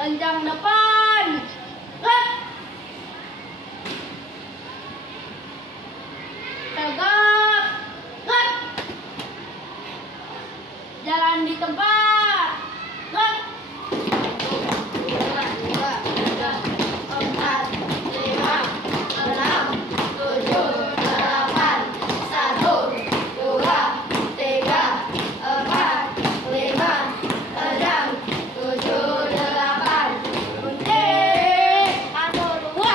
Kencang depan. Gerak. Tegak. Gerak. Jalan di tempat. Gerak. 2, 3, 4, 5, 6, 7, 8, 1, 2, 3, 4, 5, 6, 7, 8. Kunci. 1, 2.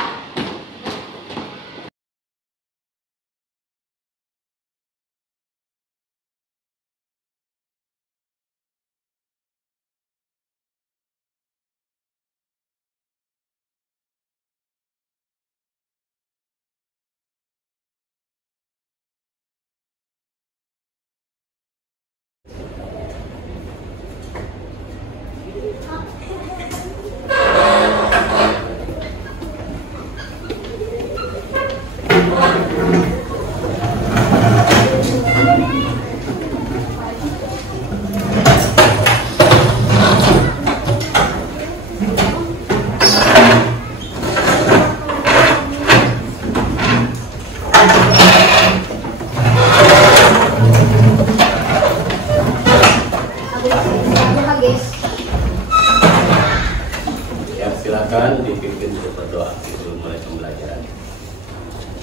Ya, silakan dipimpin untuk berdoa sebelum mulai pembelajaran.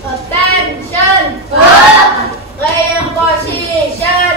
Attention! Playing position!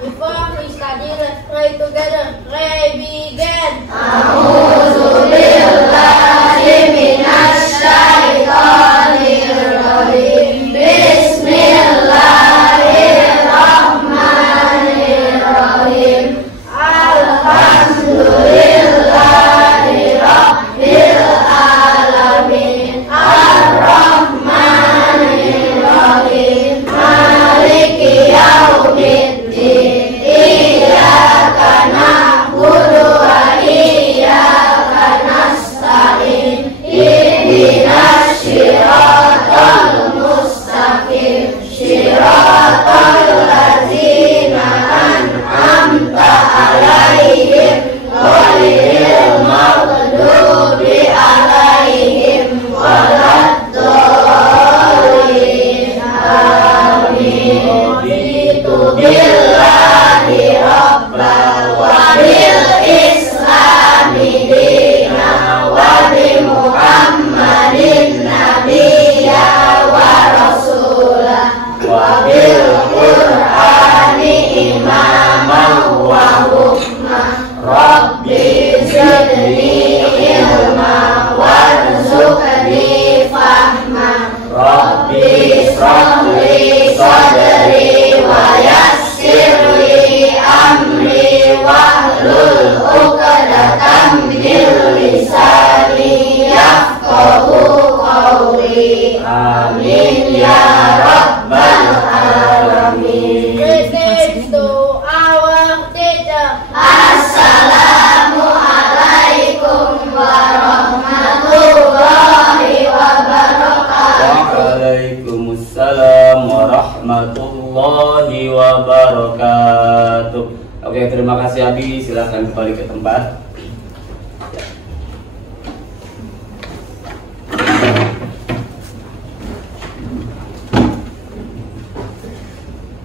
Before we study, let's pray together. Pray begin. A'udzubillahi minasyaitonirrajim. Bismillahirrahmanirrahim. Alhamdulillahi rabbil alamin. Ar-Rahmanirrahim. Maliki yaumiddin. Iyyaka na'budu wa iyyaka nasta'in. Ihdinas siratal mustaqim. Siratal ladzina an'amta 'alaihim ghairil maghdubi 'alaihim waladdallin. Amin. Raditu billahi rabban wa bil islami dinan wa bi Muhammadin nabiyya wa rasulah wa bil Qur'ani imaman wa hukma. Rabbi zidni ilma warzuqni fahma. Rabbi shrahli sadri wa yassirli amri wahlul 'uqdatam min lisani yafqahu qawli. Amin ya rabbal alamin. Greetings to our teacher. Assalamualaikum warahmatullahi wabarakatuh. Waalaikumsalam warahmatullahi wabarakatuh. Oke, terima kasih Abi. Silakan kembali ke tempat.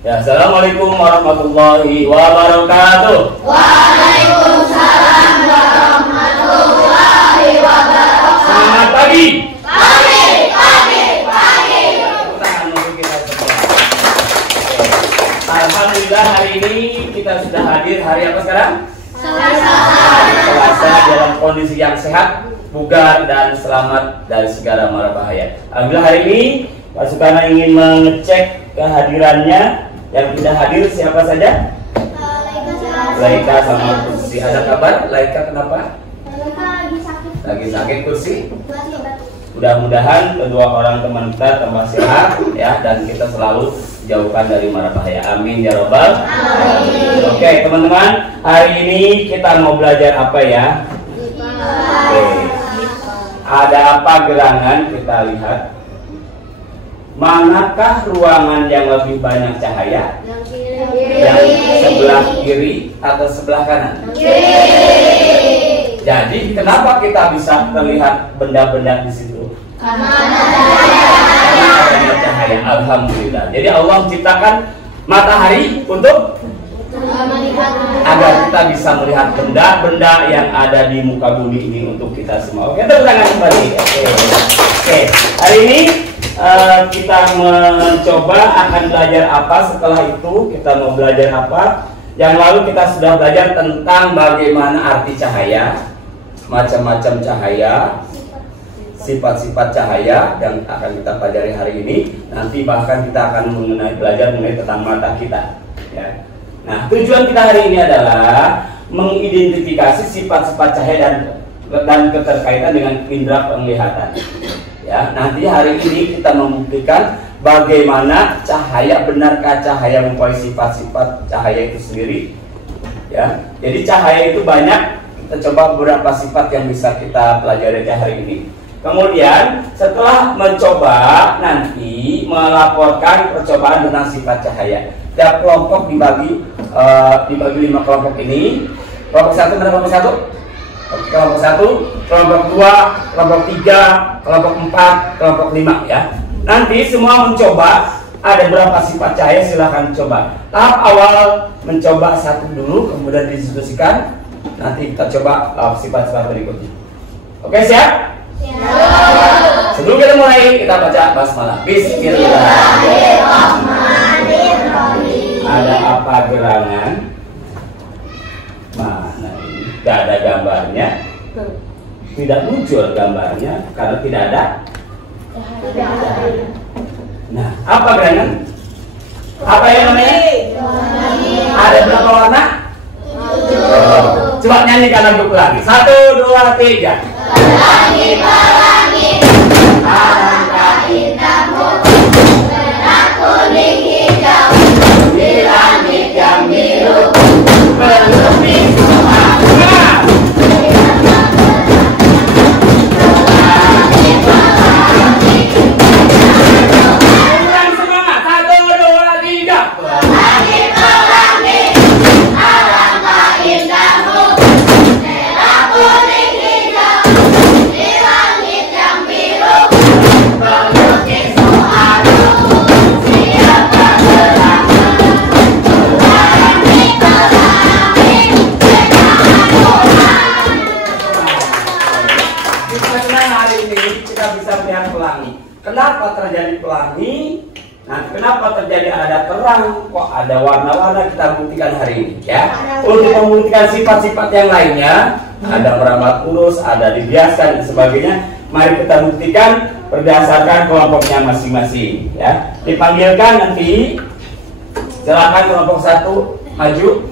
Ya, assalamualaikum warahmatullahi wabarakatuh. Waalaikumsalam warahmatullahi wabarakatuh. Selamat pagi. Pagi. Tangan untuk kita semua. Alhamdulillah hari ini kita sudah hadir hari apa sekarang? Selasa dalam kondisi yang sehat, bugar dan selamat dari segala mara bahaya. Alhamdulillah hari ini Pak Sukana ingin mengecek kehadirannya. Yang tidak hadir siapa saja? Laika sama Kursi. Ada kabar? Laika kenapa? Lagi sakit Kursi. Mudah-mudahan kedua orang teman kita tambah sehat ya, dan kita selalu jauhkan dari mara bahaya. Amin ya robbal alamin. Oke teman-teman, hari ini kita mau belajar apa ya? Oke. Ada apa gerangan? Kita lihat. Manakah ruangan yang lebih banyak cahaya? Yang sebelah kiri atau sebelah kanan? Kiri. Jadi kenapa kita bisa terlihat benda-benda di situ? Karena Karena cahaya. Alhamdulillah. Jadi Allah menciptakan matahari untuk agar kita bisa melihat benda-benda yang ada di muka bumi ini untuk kita semua. Oke, tepuk tangan kembali. Oke. Hari ini kita mencoba akan belajar apa. Setelah itu kita mau belajar apa. Yang lalu kita sudah belajar tentang bagaimana arti cahaya, macam-macam cahaya, sifat-sifat cahaya yang akan kita pelajari hari ini. Nanti bahkan kita akan belajar mengenai tentang mata kita. Ya. Nah, tujuan kita hari ini adalah mengidentifikasi sifat-sifat cahaya dan keterkaitan dengan indera penglihatan. Ya, nanti hari ini kita membuktikan bagaimana cahaya, benarkah cahaya mempunyai sifat-sifat cahaya itu sendiri. Ya, jadi cahaya itu banyak. Kita coba beberapa sifat yang bisa kita pelajari hari ini. Kemudian setelah mencoba, nanti melaporkan percobaan tentang sifat cahaya. Tiap kelompok dibagi 5 kelompok ini. Kelompok 1 mana kelompok 1? Kelompok 1, kelompok 2, kelompok 3, kelompok 4, kelompok 5 ya. Nanti semua mencoba ada berapa sifat cahaya, silahkan coba. Tahap awal mencoba satu dulu, kemudian didiskusikan. Nanti kita coba sifat-sifat berikutnya. Oke, siap? Sebelum kita mulai, kita baca basmalah. Bismillahirrahmanirrahim. Ada apa gerangan? Mana ini? Tidak ada gambarnya. Tidak muncul gambarnya karena tidak ada. Nah, apa gerangan? Apa yang namanya? Ada berapa warna? Coba nyanyikan lagu lagi. 1, 2, 3. Pelangi-pelangi, alangkah indahmu, merah kuning hijau, di langit yang biru, berlumih semua. Kurang semangat. 1, 2, 3. Pelangi-pelangi, alangkah indahmu, merah kuning hijau, di langit yang biru, berlukismu haru, siapa gerangan. Pelangi-pelangi, ciptaan Tuhan. Kita senang hari ini kita bisa melihat pelangi. Kenapa terjadi pelangi? Nah, kenapa terjadi ada terang? Kok ada warna-warna? Kita buktikan hari ini, ya. Untuk membuktikan sifat-sifat yang lainnya, ada merambat lurus, ada dibiaskan dan sebagainya. Mari kita buktikan berdasarkan kelompoknya masing-masing, ya. Dipanggilkan nanti. Silakan kelompok 1 maju.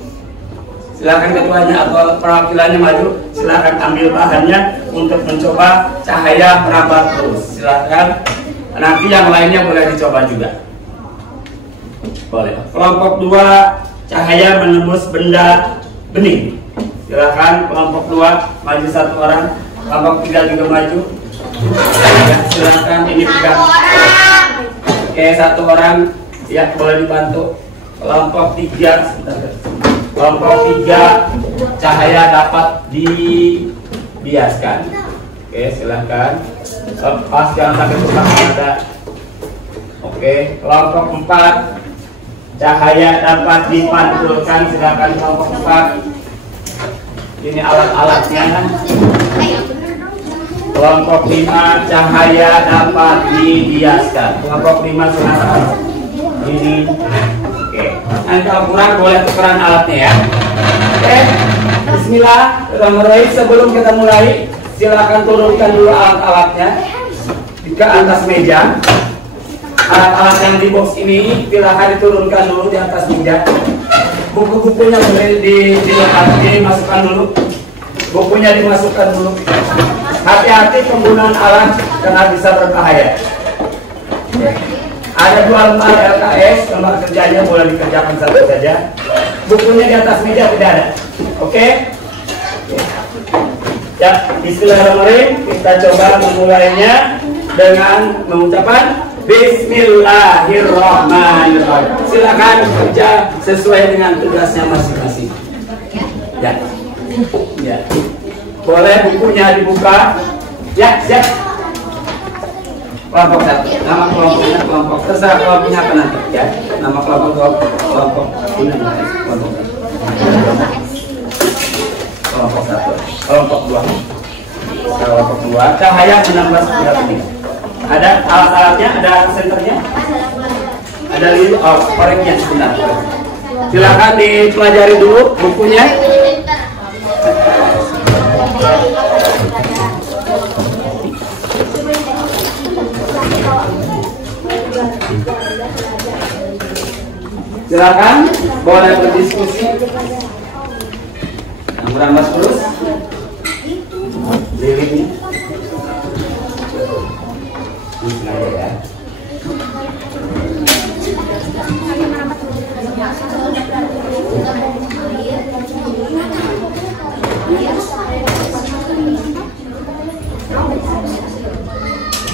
Silakan ketuanya atau perwakilannya maju. Silakan ambil bahannya untuk mencoba cahaya merambat lurus. Silakan. Nanti yang lainnya boleh dicoba juga. Boleh. Kelompok 2 cahaya menembus benda bening. Silakan kelompok 2 maju 1 orang. Kelompok 3 juga maju. Silakan ini pegang. Oke, 1 orang. Ya, boleh dibantu. Kelompok 3 sebentar. Kelompok 3 cahaya dapat dibiaskan. Oke, silakan. Lepas jangan sampai tukang ada. Oke, kelompok 4 cahaya dapat dipantulkan. Silakan kelompok 4. Ini alat-alatnya. Kelompok 5 cahaya dapat dibiaskan. Kelompok 5 silakan. Ini. Oke. Nanti kalau kurang boleh tukeran alatnya ya. Oke. Bismillahirrahmanirrahim. Sebelum kita mulai, silakan turunkan dulu alat-alatnya ke atas meja. Alat-alat yang di box ini silakan diturunkan dulu di atas meja. Buku-bukunya boleh dimasukkan dulu. Bukunya dimasukkan dulu. Hati-hati penggunaan alat karena bisa berbahaya. Ada 2 lembar LKS, lembar kerjanya boleh dikerjakan satu saja. Bukunya di atas meja tidak ada. Oke? Ya, bismillahirrahmanirrahim. Kita coba memulainya dengan mengucapkan Bismillahirrahmanirrahim. Silakan kerja sesuai dengan tugasnya masing-masing. Ya. Ya. Boleh bukunya dibuka. Ya, siap. Kelompok satu. Nama kelompoknya kelompok. Terserah kelompoknya apa nanti ya. Nama kelompok ini kelompok. Kelompok satu. Kelompok dua. Kelompok dua. Cahaya 16 ini. Ada alat-alatnya, ada senternya. Ada lilin, koreknya sebentar. Silakan dipelajari dulu bukunya. Silakan, boleh berdiskusi. Mas terus. Lilinnya. Ini ya.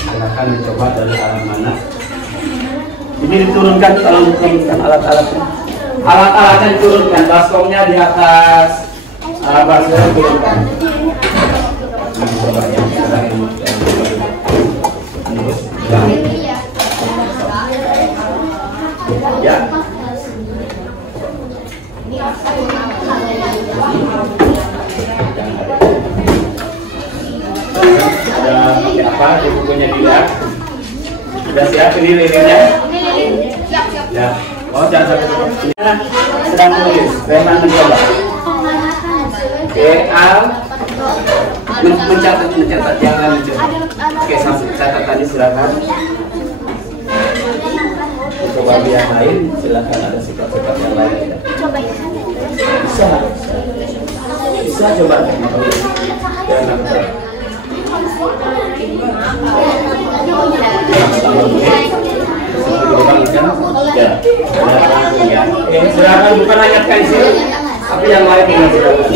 Silakan dicoba dari arah mana. Ini diturunkan, tolong diturunkan alat-alatnya. Alat-alatnya diturunkan, baskomnya di atas baskomnya diturunkan. Coba ya, ya. Ada apa di bukunya dilihat? Sudah siap ini lilinnya? Ya. Oh, jangan sampai sedang menulis. Rehan mencoba. Mencatat jangan mencoba. Oke, sampai catat tadi silakan. Coba yang lain, silakan ada sifat-sifat yang lain. Bisa coba. Silakan bukan hanya pensil, tapi yang lain juga silakan.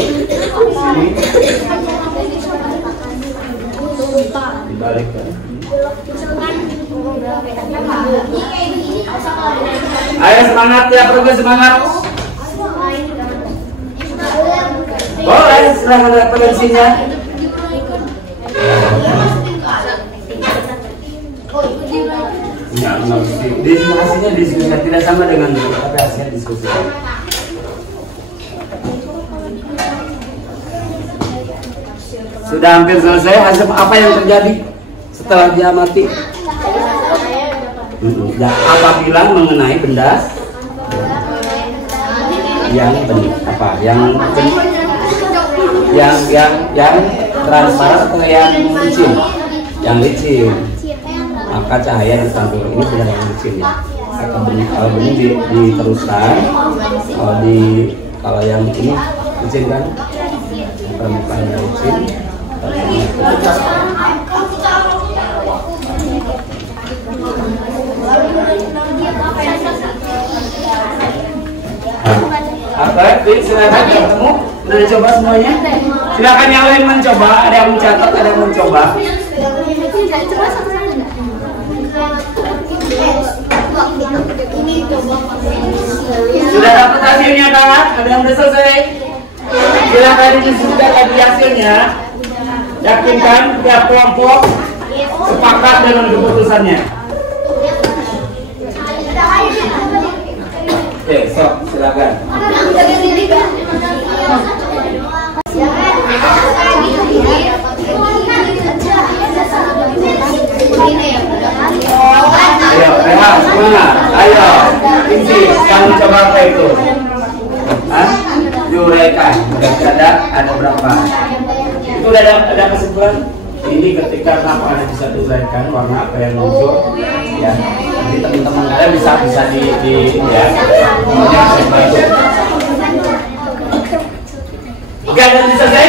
Sini dibalikkan. Ayo semangat ya, progres semangat. Boleh, silahkan ada pensinya. Diskusinya diskusi tidak sama dengan tapi hasilnya diskusi. Sudah hampir selesai. Hasil apa yang terjadi setelah dia mati? Ya, apabila mengenai benda yang transparan atau yang licin, maka cahaya dipantul. Ini benda yang licin ya. Kalau benih diteruskan, kalau yang ini licin kan, permukaannya licin. Silakan ketemu, udah dicoba semuanya. Silakan yang lain mencoba, ada yang mencatat, ada yang mencoba. Sudah dapat hasilnya kan? Ada yang sudah selesai? Silakan disebutkan lagi hasilnya. Yakinkan tiap kelompok sepakat dengan keputusannya. Oke, sok silakan. Ayo, Rehan, semangat. Ayo, Tingsi, kamu coba apa itu? Hah? Diuraikan. Ada berapa? Itu udah ada kesimpulan. Ini ketika lapangan bisa diuraikan warna apa yang muncul, ya. Nanti teman-teman kalian bisa di ya. Semuanya bisa bantu. Oke, ada selesai?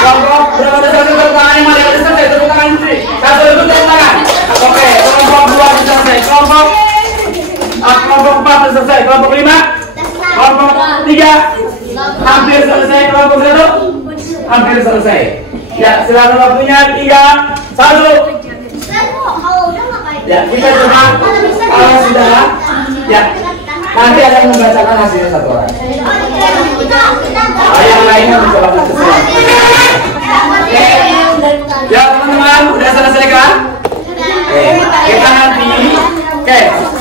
Kelompok berapa besar tepuk tangannya? Mana yang selesai? Tepuk tangan sendiri. Satu itu tepuk tangan. Oke, kelompok 2 sudah selesai. Kelompok 4 selesai. Kelompok 5, kelompok 3 hampir selesai. Kelompok 1 hampir selesai. Ya, silakan waktunya 3, 1. Ya, kita coba. Kalau sudah, ya, nanti ada yang membacakan hasilnya satu orang. Yang lainnya mencoba sesuatu.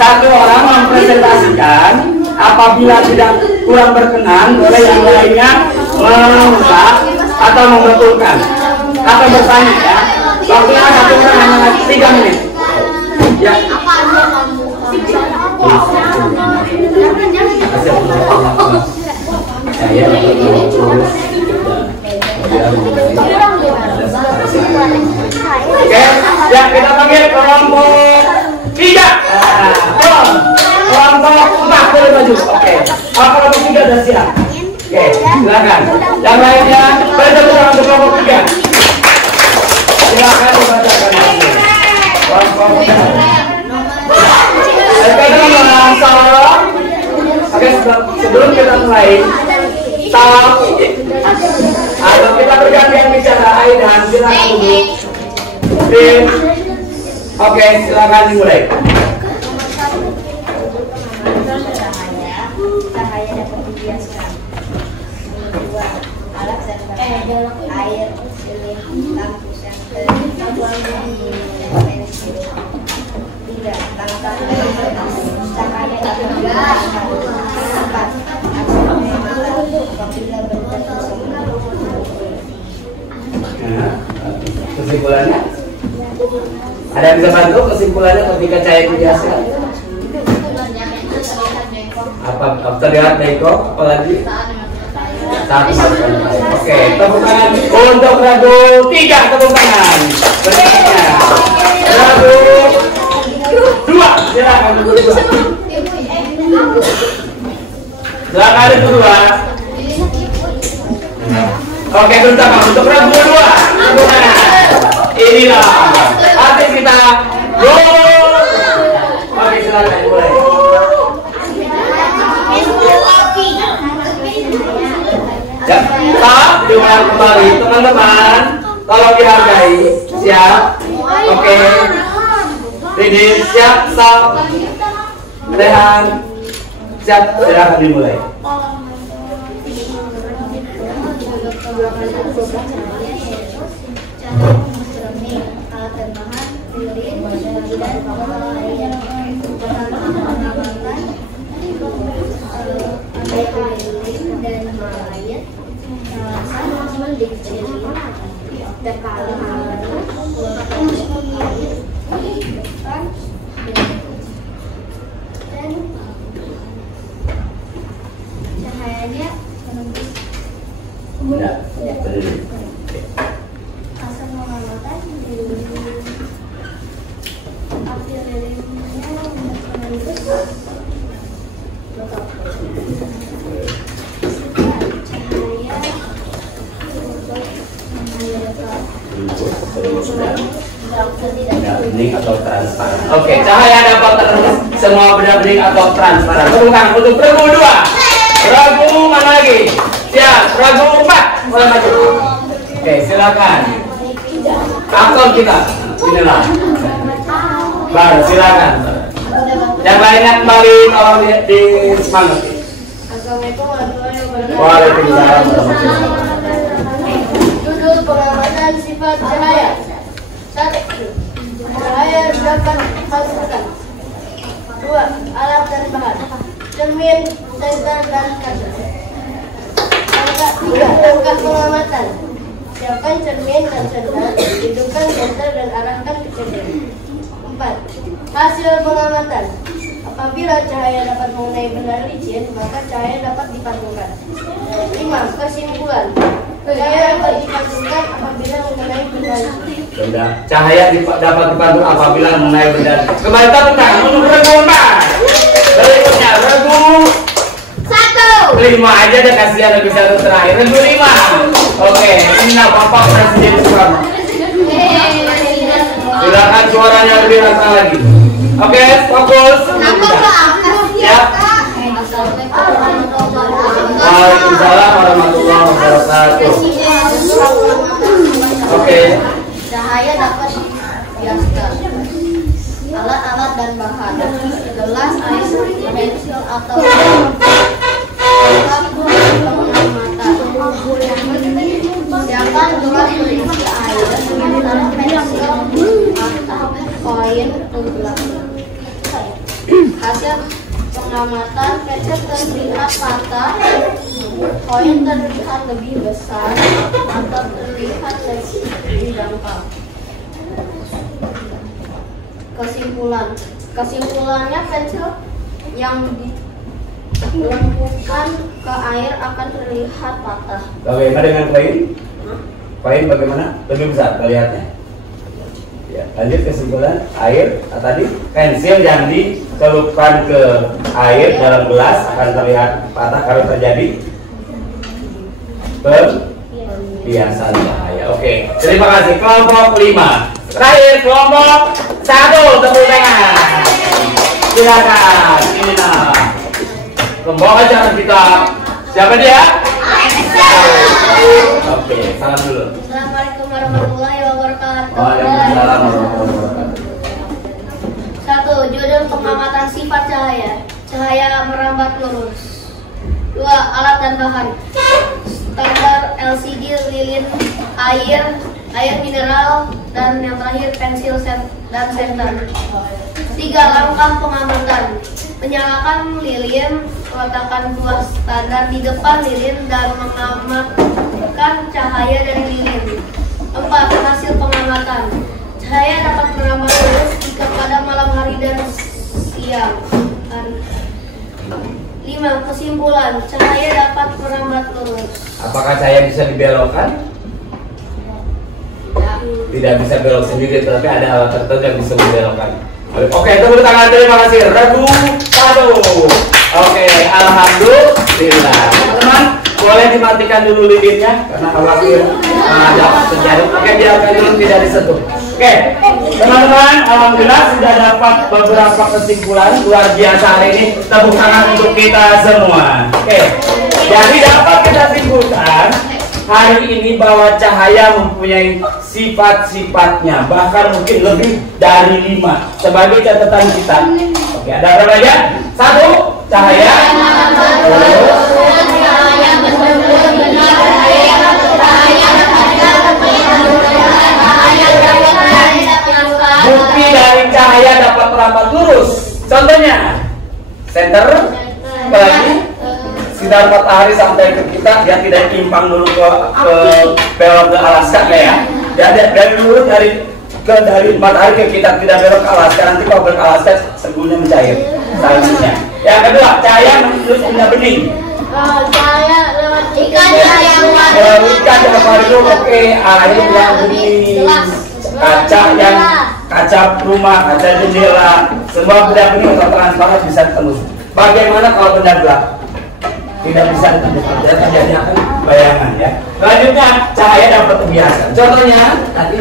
satu orang mempresentasikan, apabila tidak kurang berkenan, boleh yang lainnya mengubah atau membetulkan atau bertanya ya. Waktunya satu orang hanya 3 menit. Ya. Oke, ya kita panggil kelompok 3. Kelompok 4 boleh maju. Oke, kelompok 3 sudah siap. Oke, silakan. Yang lainnya baca bersama untuk kelompok 3. Silakan dibacakan hasil. Kelompok 3. Oke, sebelum kita mulai, stop. Atau kita bergantian bicara. Aidan, silakan duduk. Tim. Oke, silakan dimulai. Cahaya dapat dibiaskan. Kedua, alat senter air, siling, lampu senter, pensil. Tiga, tangkap cahaya dapat dibiaskan. Empat, apabila benda Kesimpulannya? Ada yang bisa bantu kesimpulannya ketika cahaya dibiaskan? Apa terlihat bengkok? Apalagi? Oke, tepuk tangan untuk ragu 3, tepuk tangan. Berikutnya ragu 2, silakan ragu 2. Silakan ragu 2. Oke, bersama untuk ragu 2, tepuk tangan. Inilah artis kita. Gol. Oke, silakan mulai. Ya, stop, diulang kembali teman-teman. Tolong dihargai. Siap? Oke. Ready? Siap? Stop. Rehan. Siap? Silakan dimulai. cahayanya menembus asal mengamatan api lilinnya menembus bening atau transparan. Oke, cahaya dapat terus semua benda bening atau transparan. Tepuk tangan untuk ragu 2. Ragu mana lagi? Siap, ragu 4. Mulai maju. Oke, silakan. Aktor kita. Inilah. Baru silakan. Yang lainnya kembali tolong disemangati. Waalaikumsalam warahmatullahi wabarakatuh. Judul pengamatan sifat cahaya. 1. Cahaya dapat dihasilkan. 2. Alat dan bahan. Cermin, senter, dan kaca. 3. Langkah pengamatan. Siapkan cermin dan senter, hidupkan senter dan arahkan ke cermin. 4. Hasil pengamatan. Apabila cahaya dapat mengenai benda licin, maka cahaya dapat dipantulkan. 5. Kesimpulan. Cahaya dapat dipantulkan apabila mengenai benda licin. Cahaya dapat dipantul apabila mengenai benda. Kembali tepuk tangan untuk ragu 4. Berikutnya ragu 1. 5 aja deh, kasihan lagi satu terakhir. Ragu 5. Oke, inilah Bapak Presiden Soekarno. Silakan suaranya lebih rasa lagi. Oke, fokus. Siap. Waalaikumsalam warahmatullahi wabarakatuh. Oke. Cahaya dapat dibiaskan. Alat-alat dan bahan. Gelas, air, pensil atau pengamatan. Siapkan gelas berisi air, sementara pensil atau koin tenggelam. Hasil pengamatan pensil terlihat patah, koin terlihat lebih besar, atau terlihat lebih dangkal. Kesimpulannya pensil yang dilumpuhkan ke air akan terlihat patah. Bagaimana dengan koin? Koin bagaimana? Lebih besar terlihatnya. Ya, lanjut kesimpulan air tadi pensil yang dicelupkan ke air dalam gelas akan terlihat patah kalau terjadi perhiasan cahaya. Oke, terima kasih kelompok 5. Terakhir kelompok 1, tepuk tangan. Silakan, ini nah pembawa acara kita. Siapa dia? Oke, salam dulu. Assalamualaikum warahmatullahi wabarakatuh. Waalaikumsalam warahmatullahi wabarakatuh. 1. Judul pengamatan sifat cahaya. Cahaya merambat lurus. 2. Alat dan bahan. Standar LCD, lilin, air mineral, dan yang terakhir pensil dan senter. 3. Langkah pengamatan. Menyalakan lilin, meletakkan tuas standar di depan lilin dan mengamatkan cahaya dari lilin. 4. Hasil pengamatan. Cahaya dapat merambat lurus jika pada malam hari dan siang hari. 5. Kesimpulan. Cahaya dapat merambat lurus. Apakah cahaya bisa dibelokkan? Tidak bisa belok sendiri, tetapi ada alat tertentu yang bisa membelokkan. Oke, tepuk tangan, terima kasih. Regu 1. Oke, alhamdulillah. Teman-teman, boleh dimatikan dulu lilinnya karena khawatir ada terjadi. Oke, biarkan dulu tidak disentuh. Oke, teman-teman, alhamdulillah sudah dapat beberapa kesimpulan luar biasa hari ini. Tepuk tangan untuk kita semua. Oke, jadi dapat kita simpulkan hari ini bahwa cahaya mempunyai sifat-sifatnya, bahkan mungkin lebih dari 5 sebagai catatan kita. Oke, ada berapa aja? 1. Cahaya. Bukti dari cahaya dapat merambat lurus. Contohnya, center, apalagi sinar matahari sampai ke kita, dia tidak timpang dulu ke belok ke Alaska ya. Dari dulu dari matahari ke kita tidak belok ke Alaska, nanti kalau ke Alaska sembunyinya mencair. Selanjutnya, yang kedua, cahaya menuju benda bening. Cahaya lewat ikan yang Ikan yang baru, oke, air yang bening, kaca rumah, kaca jendela, semua benda bening atau transparan bisa ditembus. Bagaimana kalau benda gelap? Tidak bisa ditemukan dan terjadi akan bayangan ya. Selanjutnya cahaya dapat terbiasa. Contohnya tadi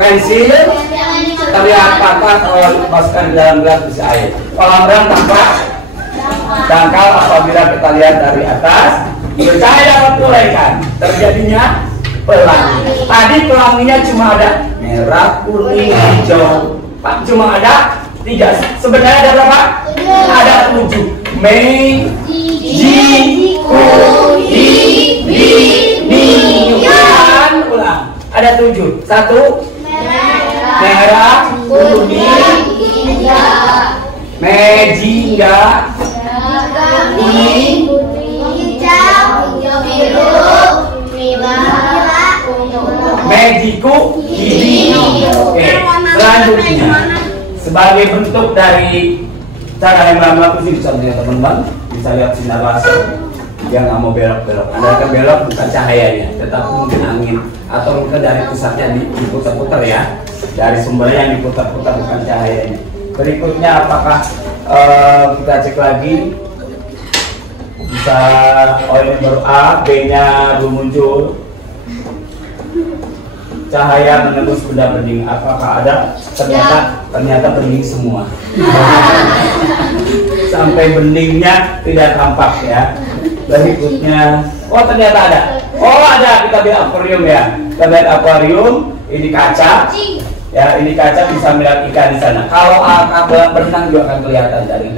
pensil terlihat patah kalau dimasukkan di dalam gelas berisi air. Kolam renang tampak dangkal apabila kita lihat dari atas. Cahaya dapat diuraikan. Terjadinya pelangi. Tadi pelanginya cuma ada merah, kuning, hijau. Pak cuma ada 3. Sebenarnya ada berapa? Ada 7. Mei, Ji, Ku, Hi, Bi, Ni. Ulang. Ada 7. 1. Merah, kuning, mejingga, kuning, hijau, biru, merah, mejiku, hijau. Oke, selanjutnya sebagai bentuk dari cara yang bagus sih, contohnya teman-teman bisa lihat sinar laser. Dia nggak mau belok-belok. Anda akan belok bukan cahayanya, tetapi mungkin angin atau mungkin dari pusatnya diputar-putar ya. Dari sumbernya yang diputar-putar bukan cahayanya. Berikutnya apakah kita cek lagi bisa ini baru A, B-nya belum muncul. Cahaya menembus benda bening, apakah ada? Ternyata bening semua. Sampai beningnya tidak tampak ya. Berikutnya, oh ternyata ada. Oh ada, kita lihat akuarium ya. Kita lihat akuarium, ini kaca. Ya, ini kaca bisa melihat ikan di sana. Kalau kabel berenang juga akan kelihatan dari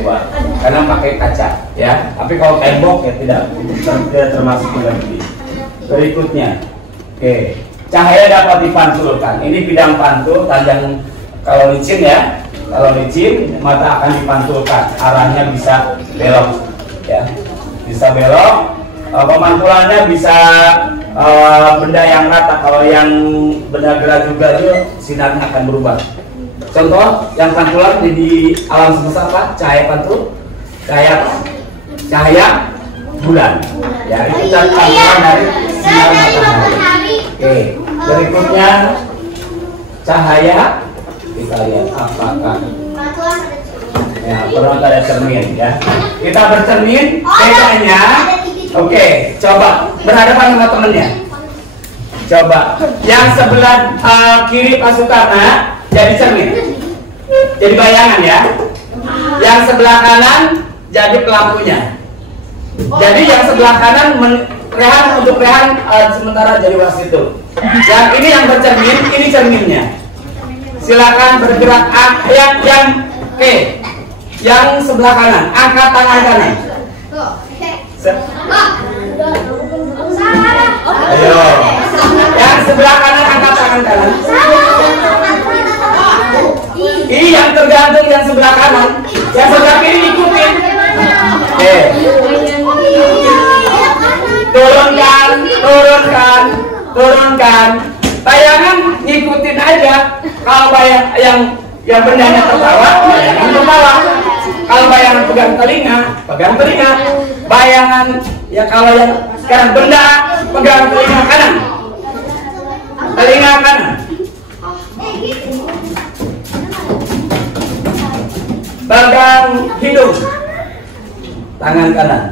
luar, karena pakai kaca ya. Tapi kalau tembok ya tidak termasuk juga ini. Berikutnya, oke. Cahaya dapat dipantulkan. Ini bidang pantul, panjang kalau licin ya. Kalau licin, mata akan dipantulkan, arahnya bisa belok, ya, bisa belok. Pemantulannya bisa benda yang rata. Kalau yang benda gerak juga itu sinarnya akan berubah. Contoh yang pantulan di alam semesta apa? Cahaya pantul, cahaya apa? Cahaya bulan. Ya, itu pantulan dari sinar matahari. Oke, berikutnya cahaya. Kita lihat apakah ya, perlu ada cermin ya. Kita bercermin, bedanya. Oke, coba berhadapan sama temennya. Coba yang sebelah kiri Pak Sukarna jadi cermin, jadi bayangan ya. Yang sebelah kanan jadi pelakunya. Jadi yang sebelah kanan Rehan untuk Rehan sementara jadi wasit itu. Yang ini yang bercermin, ini cerminnya. Silakan bergerak oke. Yang sebelah kanan, angkat tangan kanan. Ayo. Yang sebelah kanan angkat tangan kanan. Yang tergantung yang sebelah kanan. Yang sebelah kiri ikutin. Oke. Turunkan. Bayangan ngikutin aja. Kalau yang bendanya tertawa, bayangan tertawa. Kalau bayangan pegang telinga. Bayangan ya kalau yang sekarang benda pegang telinga kanan. Pegang hidung. Tangan kanan.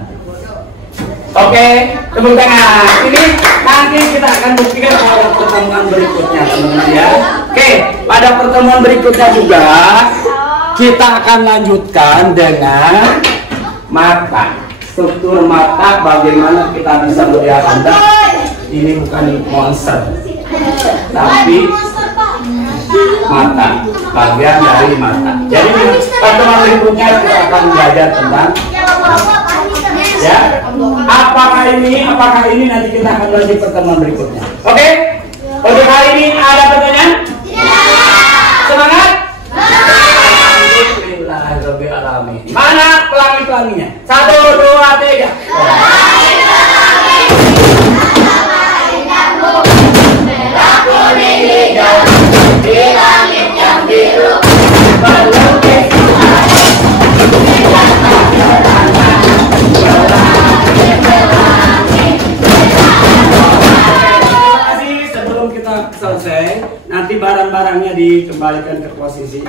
Oke, tepuk tangan. Ini nanti kita akan buktikan pada pertemuan berikutnya, teman-teman ya. Oke, pada pertemuan berikutnya juga kita akan lanjutkan dengan mata. Struktur mata, bagaimana kita bisa melihat Anda. Ini bukan monster, tapi mata, bagian dari mata. Jadi pertemuan berikutnya kita akan belajar tentang ya. Apakah ini nanti kita akan lanjut pertemuan berikutnya. Oke? Untuk hari ini ada pertanyaan? Semangat? Alhamdulillahirobbilalamin. Mana pelangi-pelanginya? 1, 2, 3. Di langit yang biru melukis sebelum kita selesai, nanti barang-barangnya dikembalikan ke posisi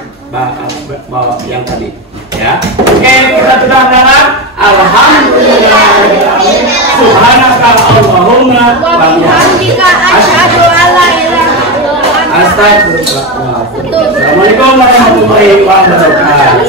bawah yang tadi ya. Oke, kita sudah dalam alhamdulillah subhanaka allahumma wa bihamdika asyhadu an la ilaha illa anta astaghfiruka. Assalamualaikum warahmatullahi wabarakatuh.